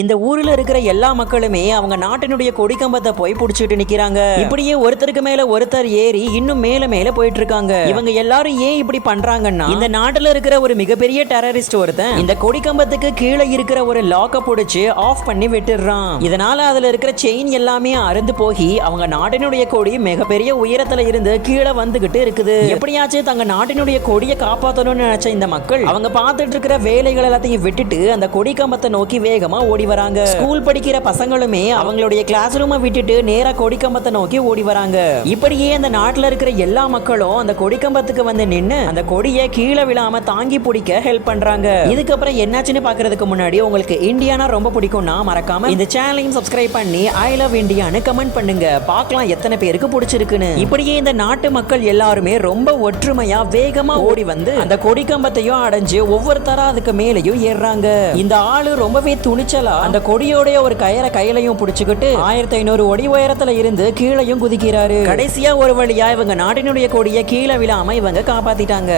இந்த ஊர்ல இருக்கிற எல்லா மக்களுமே அவங்க நாட்டினுடைய கொடிக்கம்பத்தை போய் புடிச்சிட்டு நிக்கிறாங்க. இப்படியே ஒருத்தருக்கு மேல ஒருத்தர் ஏறி இன்னும் மேல மேல போயிட்டு இருக்காங்க. இவங்க எல்லாரும் ஏன் இப்படி பண்றாங்கன்னா, இந்த நாட்டுல இருக்கிற ஒரு மிகப்பெரிய டெரரிஸ்ட் ஒருத்தன் இந்த கொடிக்கம்பத்துக்கு கீழே இருக்கிற ஒரு லாக்க புடிச்சு ஆஃப் பண்ணி விட்டுறான். இதனால அதுல இருக்கிற செயின் எல்லாமே அறுந்து போகி அவங்க நாட்டினுடைய கொடி மிகப்பெரிய உயரத்துல இருந்து கீழே வந்துகிட்டு இருக்குது. எப்படியாச்சும் தங்க நாட்டினுடைய கொடியை காப்பாற்றணும்னு நினைச்ச இந்த மக்கள் அவங்க பார்த்துட்டு இருக்கிற வேலைகள் எல்லாத்தையும் விட்டுட்டு அந்த கொடிக்கம்பத்தை நோக்கி வேகமா ஓடி வராங்க. ஸ்கூல் படிக்கிற பசங்களுமே அவங்களுடைய கிளாஸ் ரூமை விட்டுட்டு நேரா கொடிக்கம்பத்தை நோக்கி ஓடி வராங்க. இப்படியே அந்த நாட்டுல இருக்கிற எல்லா மக்களும் அந்த கொடிக்கம்பத்துக்கு வந்து நின்னு அந்த கொடியை கீழே விழாம தாங்கி பிடிக்க ஹெல்ப் பண்றாங்க. இதுக்கப்புறம் என்னாச்சுன்னு பாக்குறதுக்கு முன்னாடி உங்களுக்கு இந்தியானா ரொம்ப பிடிக்கும்னா மறக்காம இந்த சேனலையும் சப்ஸ்கிரைப் பண்ணி ஐ லவ் இந்தியான்னு கமெண்ட் பண்ணுங்க. பார்க்கலாம் எத்தனை பேருக்கு பிடிச்சிருக்குன்னு. இப்படியே இந்த நாட்டு மக்கள் எல்லாருமே ரொம்ப ஒற்றுமையா வேகமா ஓடி வந்து அந்த கொடிக்கம்பத்தையும் அடைஞ்சு ஒவ்வொருத்தரா அதுக்கு மேலேயும் ஏறாங்க. இந்த ஆளு ரொம்பவே துணிச்சலா அந்த கொடியோடைய ஒரு கயிறை கையிலையும் பிடிச்சுக்கிட்டு 1500 அடி உயரத்துல இருந்து கீழையும் குதிக்கிறாரு. கடைசியா ஒரு வழியா இவங்க நாட்டினுடைய கொடியை கீழே விழாம இவங்க காப்பாத்திட்டாங்க.